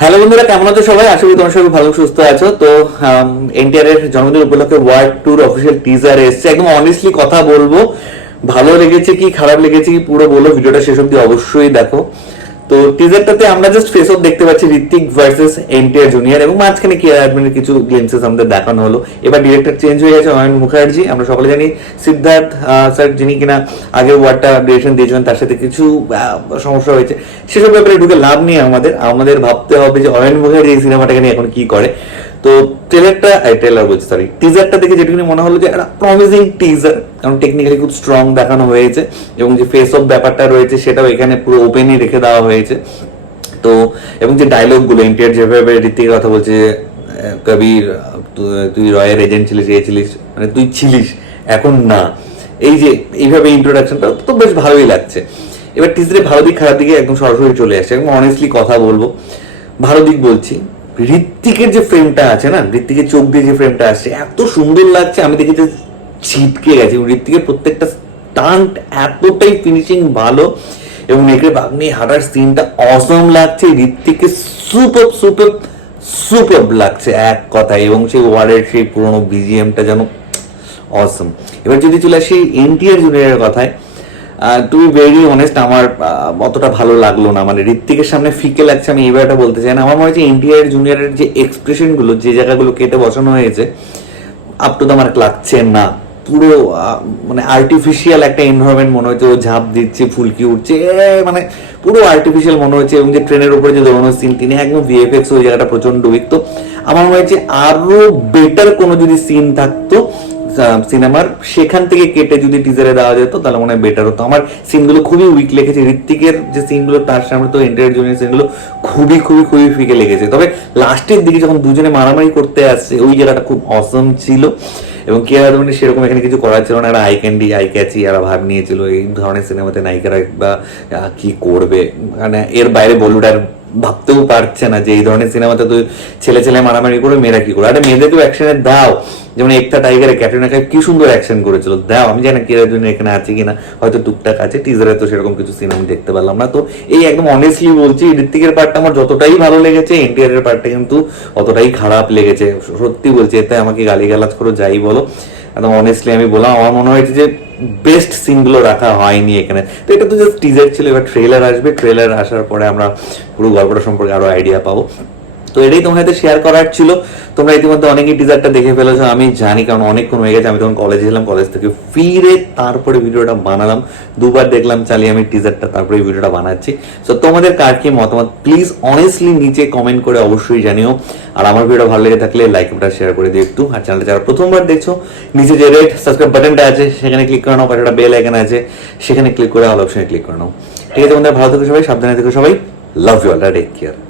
Hello বন্ধুরা, কেমন আছো সবাই? আশা করি তোমার সবাই ভালো, সুস্থ আছো। তো এনটিআর এর জন্মদিন উপলক্ষে ওয়ার্ড ট্যুর অফিসিয়াল টিজার এসছে। একদম অনেস্টলি কথা বলব। ভালো লেগেছে কি, খারাপ লেগেছে কি, পুরো বলো, ভিডিওটা শেষ অব্দি অবশ্যই দেখো। তো টিজারটাতে আমরা জাস্ট ফেস অফ দেখতে পাচ্ছি ঋত্বিক ভার্সেস এনটিআর জুনিয়র এবং মাঝখানে কি অ্যাডমিনের কিছু গ্লিমসেস আমাদের দেখানো হলো। এবার ডিরেক্টর চেঞ্জ হয়ে গেছে অয়ন মুখার্জি। আমরা সকলে জানি সিদ্ধার্থ স্যার যিনি কিনা আগে ওয়ার্ডটা ডিরেকশন দিয়েছিলেন, তার সাথে কিছু সমস্যা হয়েছে। সেসব ব্যাপারে ঢুকে লাভ নেই আমাদের। আমাদের ভাবতে হবে যে অয়ন মুখার্জি এই সিনেমাটাকে নিয়ে এখন কি করে। তো ট্রেলারটা ট্রেলার বলছি সরি টিজারটা দেখে যেটুকুনি মনে হলো যে একটা প্রমিজিং টিজার কারণ টেকনিক্যালি খুব স্ট্রং দেখানো হয়েছে, এবং যে ফেস অফ ব্যাপারটা রয়েছে সেটাও এখানে পুরো ওপেনই রেখে দেওয়া হয়েছে। তো, এবং যে ডায়লগগুলো এনটিআর যেভাবে ঋতিকের কথা বলছে কবির, তুই রয়ের এজেন্ট ছিলিস, এ ছিলিস মানে তুই ছিলিস, এখন না। এই যে, এইভাবে ইন্ট্রোডাকশনটা তো বেশ ভালোই লাগছে। এবার টিজারে ভালো দিক খারাপ দিকে একদম সরাসরি চলে আসছে একদম অনেস্টলি কথা বলব। ভালো দিক বলছি ঋত্বিকের যে ফ্রেমটা আছে না, ঋত্বিকের চোখ দিয়ে যে ফ্রেমটা আসছে, এত সুন্দর লাগছে, আমি দেখেছি ছিটকে গেছে। ঋত্বিকের প্রত্যেকটা স্টান্ট এতটাই ফিনিশিং ভালো, এবং নেকড়ে বাঘ হাঁটার সিনটা অসম লাগছে। ঋত্বিককে সুপার সুপার সুপার লাগছে এক কথায়। এবং সেই ওয়ার্ডের সেই পুরোনো বিজিএমটা যেন অসম এবার যদি চলে আসি এনটিআর জুনিয়রের কথায় টু বি ভেরি অনেস্ট আমার অতটা ভালো লাগল না। মানে ঋত্বিকের সামনে ফিকে লাগছে, আমি এই ব্যাপারটা বলতে চাই না। আমার মনে হচ্ছে এনটিআর জুনিয়রের যে এক্সপ্রেশনগুলো যে জায়গাগুলো কেটে বসানো হয়েছে আপ টু মার্ক লাগছে না। পুরো মানে আর্টিফিশিয়াল একটা এনভায়রনমেন্ট মনে হচ্ছে, ও ঝাঁপ দিচ্ছে, ফুলকি উঠছে মানে পুরো আর্টিফিশিয়াল মনে হচ্ছে, এবং যে ট্রেনের উপরে যে দৌড়ানোর সিন তিনি একদম ভিএফএক্স ওই জায়গাটা প্রচণ্ড উইক তো আমার মনে হচ্ছে আরও বেটার কোনো যদি সিন থাকতো সিনেমার সেখান থেকে কেটে যদি টিজারে দেওয়া যেত, তাহলে মনে হয় বেটার হতো। আমার সিনগুলো খুবই উইক লেগেছে। ঋত্বিকের যে সিনগুলো তার সামনে তো এন্টার জুনিয়র সিনগুলো খুবই খুবই খুবই ফিকে লেগেছে। তবে লাস্টের দিকে যখন দুজনে মারামারি করতে আসছে, ওই জায়গাটা খুব অসম ছিল। এবং কে আদমনি সেরকম এখানে কিছু করার ছিল না। একটা আই ক্যান্ডি আই ক্যাচি এরা ভাব নিয়েছিল। এই ধরনের সিনেমাতে নায়িকারা বা কি করবে? মানে এর বাইরে বলিউড আর ভাবতেও পারছে না যে এই ধরনের সিনেমাতে তো ছেলে ছেলে মারামারি করে মেয়েরা কি করে আরে মেয়েদেরকেও অ্যাকশনের দাও। যেমন একটা টাইগারে ক্যাটরিনা কাইফ কি সুন্দর অ্যাকশন করেছিল। দাও, আমি জানি কি জন্য এখানে আছে কিনা। হয়তো টুকটাক আছে টিজারে তো সেরকম কিছু সিনেমা দেখতে পারলাম না। তো এই একদম অনেস্টলি বলছি, ঋত্বিকের পার্টটা আমার যতটাই ভালো লেগেছে এনটিআর এর পার্টটা কিন্তু অতটাই খারাপ লেগেছে। সত্যি বলছি, এতে আমাকে গালিগালাজ করে যাই বলো। একদম অনেস্টলি আমি বললাম, আমার মনে হয়েছে যে বেস্ট সিনগুলো রাখা হয়নি এখানে। তো এটা তো জাস্ট টিজার ছিল, এবার ট্রেলার আসবে। ট্রেলার আসার পরে আমরা পুরো গল্পটা সম্পর্কে আরও আইডিয়া পাবো। তো এটাই তোমার সাথে শেয়ার করার ছিল। তোমরা ইতিমধ্যে অনেকেই টিজারটা দেখে ফেলেছো, আমি জানি কারণ অনেকক্ষণ হয়ে গেছে, আমি তখন কলেজে ছিলাম কলেজ থেকে ফিরে তারপরে ভিডিওটা বানালাম। দুবার দেখলাম, চালিয়ে আমি টিজারটা তারপরে ভিডিওটা বানাচ্ছি। সো তোমাদের কার কি মতামত? প্লিজ অনেস্টলি নিচে কমেন্ট করে অবশ্যই জানিও। আর আমার ভিডিও ভালো লেগে থাকলে লাইক বাটন শেয়ার করে দিও একটু। আর চ্যানেলটা যারা প্রথমবার দেখছ, নিচে যে রেড সাবস্ক্রাইব বাটনটা আছে, সেখানে ক্লিক করে নাও, পাশে একটা বেল আইকন আছে, সেখানে ক্লিক করে অল অপশনে ক্লিক করে নাও। ঠিক আছে তোমাদের ভালো থেকো সবাই, সাবধানে থেকো সবাই। Love you all take care